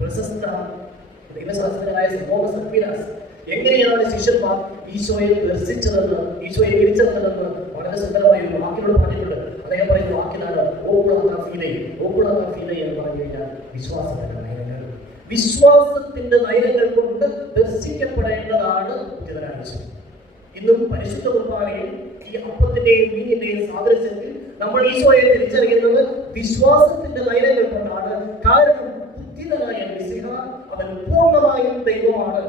പ്രശസ്ത ദൈവശാസ്ത്രജ്ഞനായ Thomas Aquinas എങ്ങനെയാണ് ശിഷ്യന്മാർ ഈശോയെ ദർശിച്ചതെന്ന്, ഈശോയെ തിരിച്ചറിഞ്ഞതെന്ന് വളരെ സുന്ദരമായ ഒരു വാക്കിനോട് പറഞ്ഞിട്ടുണ്ട്. അദ്ദേഹം പറയുന്ന വാക്കിലാണ് ഓക്കുളാഫീലൈ എന്ന് പറഞ്ഞു കഴിഞ്ഞാൽ വിശ്വാസത്തിന്റെ നയനങ്ങൾ. വിശ്വാസത്തിന്റെ നയനങ്ങൾ കൊണ്ട് ദർശിക്കപ്പെടേണ്ടതാണ് പുതിയതാഴ്ച. ഇന്നും പരിശുദ്ധ കുർബാനയിൽ ഈ അപ്പത്തിന്റെയും മീനിന്റെയും സാദൃശ്യത്തിൽ നമ്മൾ ഈശോയെ തിരിച്ചറിയുന്നത് വിശ്വാസത്തിന്റെ നയനങ്ങൾ കൊണ്ടാണ്. കാരണം പുതിയതായ മിശിഹ അവൻ പൂർണ്ണമായും ദൈവമാണ്.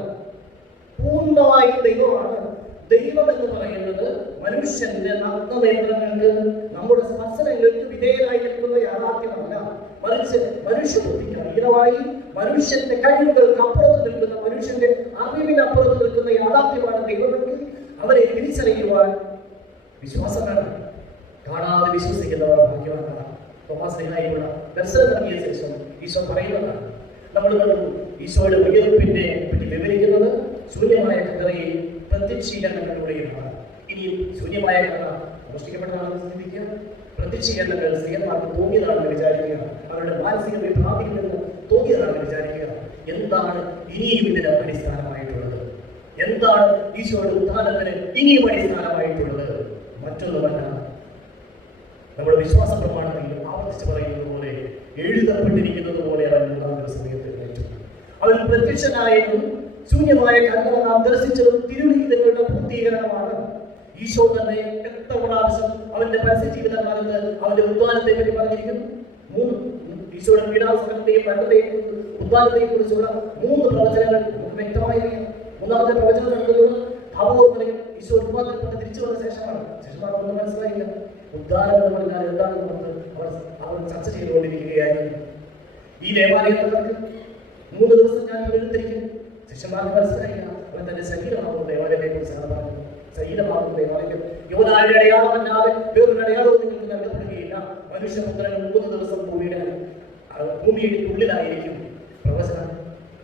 ദൈവം എന്ന് പറയുന്നത് മനുഷ്യന്റെ നഗ്നനേത്രങ്ങൾക്ക്, നമ്മുടെ സ്പർശനങ്ങൾക്ക് വിധേയരായി നിൽക്കുന്ന യാഥാർത്ഥ്യമല്ല, മറിച്ച് മനുഷ്യബുദ്ധിക്ക് അതീതമായി മനുഷ്യന്റെ കഴിവുകൾക്ക് അപ്പുറത്ത് നിൽക്കുന്ന, മനുഷ്യന്റെ അറിവിനപ്പുറത്ത് നിൽക്കുന്ന യാഥാർത്ഥ്യമാണ് ദൈവമെങ്കിൽ അവരെ തിരിച്ചറിയുവാൻ വിശ്വാസം വേണം. കാണാതെ വിശ്വസിക്കുന്നവർ ഭാഗ്യവാന്മാരാണ്. തോമാസിനായുള്ള ദർശനം നൽകിയ ശേഷം ഈശോ പറയുന്നതാണ്. നമ്മൾ ഈശോയുടെ ഉയർപ്പിനെ പറ്റി വിവരിക്കുന്നത് ശൂന്യമായ കഥയിൽ പ്രത്യക്ഷീകരണങ്ങളിലൂടെയുമാണ്. ഇനി ശൂന്യമായ കഥ അനുഷ്ഠിക്കപ്പെട്ടതാണെന്ന് ചിന്തിക്കുക. പ്രത്യക്ഷീകരണങ്ങൾ സ്ത്രീയന്മാർക്ക് തോന്നിയതാണെന്ന് വിചാരിക്കുക, അവരുടെ മാനസിക വിഭ്രാന്തിയിൽ നിന്ന് തോന്നിയതാണെന്ന് വിചാരിക്കുക. എന്താണ് ഇനിയും ഇതിന് അടിസ്ഥാനമായിട്ടുള്ളത്? എന്താണ് ഈശോയുടെ ഉത്ഥാനത്തിന് ഇനിയും അടിസ്ഥാനമായിട്ടുള്ളത്? മറ്റൊന്നുമല്ല, നമ്മുടെ വിശ്വാസ പ്രമാണത്തിൽ ആവർത്തിച്ച് പറയുന്നത് പോലെ, എഴുതപ്പെട്ടിരിക്കുന്നത് പോലെ അവൻ മൂന്നാം ദിവസം ഉയർത്തെഴുന്നേറ്റു. അവൻ പ്രത്യക്ഷനായതും ശൂന്യമായ കണ്ണുകൾ നാം ദർശിച്ചതും തിരുലിഖിതങ്ങളുടെ പൂർത്തീകരണമാണ്. ഈശോ തന്നെ എത്ര പ്രാവശ്യം അവന്റെ പരസ്യ ജീവിതകാലത്ത് അവന്റെ ഉദ്ധാനത്തെ പറ്റി പറഞ്ഞിരിക്കുന്നു. ഈശോയുടെ പീഡാസനത്തെയും മരണത്തെയും ഉദ്ധാനത്തെയും കുറിച്ചുള്ള 3 പ്രവചനങ്ങൾ വ്യക്തമായി അറിയാം. മൂന്നാമത്തെ പ്രവചനം നടത്തുന്നത് ഭാവോർമ്മയും ഈശോ ഉദ്ധാനപ്പെട്ട തിരിച്ചു വന്ന ശേഷമാണ്. ശിഷ്യന്മാർക്കൊന്നും മനസ്സിലായില്ല. ഉദ്ധാനം എന്ന് പറഞ്ഞാൽ എന്താണെന്ന് അവർ ചർച്ച ചെയ്തുകൊണ്ടിരിക്കുകയായിരുന്നു. ഈ ദേവാലയത്തിലേക്ക് 3 ദിവസം ഞാൻ പുനരുദ്ധരിക്കും. ശിഷ്യന്മാർക്ക് മനസ്സിലായില്ല. അവൻ തന്റെ ശരീരമാകുന്ന ദേവാലയത്തെ കുറിച്ചാണ് പറഞ്ഞത്. ശരീരമാകുന്ന ദേവാലയം യോനായുടെ അടയാളമല്ലാതെ വേറൊരു അടയാളവും നിങ്ങൾക്ക് നൽകപ്പെടുകയില്ല. മനുഷ്യപുത്രൻ 3 ദിവസം ഭൂമിയുടെ ഉള്ളിലായിരിക്കും. പ്രവചനം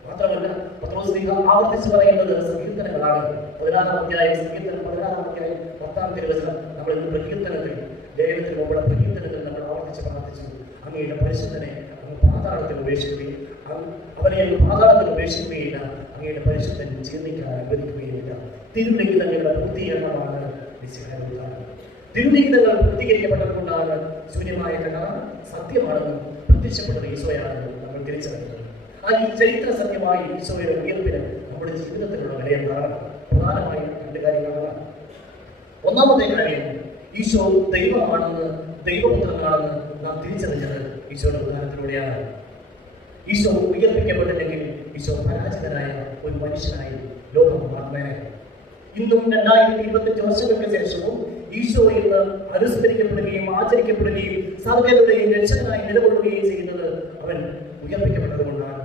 മാത്രമല്ല, പത്രോസ് ആവർത്തിച്ച് പറയുന്നത് സങ്കീർത്തനങ്ങളാണ്. 16-ാം അധ്യായം സങ്കീർത്തനം, 16-ാം അധ്യായം 10-ാം തിരുവചനം. നമ്മൾ ഇന്ന് പ്രകീർത്തനത്തിൽ, ദൈവത്തിന് മുമ്പുള്ള പ്രകീർത്തനത്തിൽ നമ്മൾ ആവർത്തിച്ച് പ്രാർത്ഥിച്ചു. അങ്ങയുടെ പരിശുദ്ധനെ അങ്ങ് പാതാളത്തിൽ ഉപേക്ഷിക്കുകയും അവനെ പാതാളത്തിൽ ഉപേക്ഷിക്കുകയില്ല, അങ്ങയുടെ പരിശുദ്ധൻ ചിന്തിക്കാൻ അനുവദിക്കുകയുമില്ല. തിരുലിഖിതങ്ങളുടെ പൂർത്തീകരണമാണ് മിശിഹായുടെ. തിരുലിഖിതങ്ങൾ പൂർത്തീകരിക്കപ്പെട്ടതുകൊണ്ടാണ് ശൂന്യമായ കഥ സത്യമാണെന്നും പ്രത്യക്ഷപ്പെട്ടത് ഈശോയാണെന്നും നമ്മൾ തിരിച്ചറിയുന്നത്. ആ ഈ ചരിത്ര സത്യമായി ഈശോയുടെ ഉയർപ്പിന് നമ്മുടെ ജീവിതത്തിലുള്ള വില എന്താണ്? പ്രധാനമായും 2 കാര്യങ്ങളാണ്. ഒന്നാമത്തെ കാര്യം, ഈശോ ദൈവമാണെന്ന്, ദൈവപുത്രനാണെന്ന് നാം തിരിച്ചറിഞ്ഞത് ഈശോയുടെ ഉദാഹരണത്തിലൂടെയാണ്. ഈശോ ഉയർപ്പിക്കപ്പെട്ടില്ലെങ്കിൽ ഈശോ പരാജിതനായ ഒരു മനുഷ്യനായി ലോകം മാറുന്നേനെ. ഇന്നും 2025 വർഷങ്ങൾക്ക് ശേഷവും ഈശോ ഇന്ന് അനുസ്മരിക്കപ്പെടുകയും ആചരിക്കപ്പെടുകയും സർവ്വരുടെയും രക്ഷകനായി നിലകൊള്ളുകയും ചെയ്യുന്നത് അവൻ ഉയർപ്പിക്കപ്പെട്ടതുകൊണ്ടാണ്.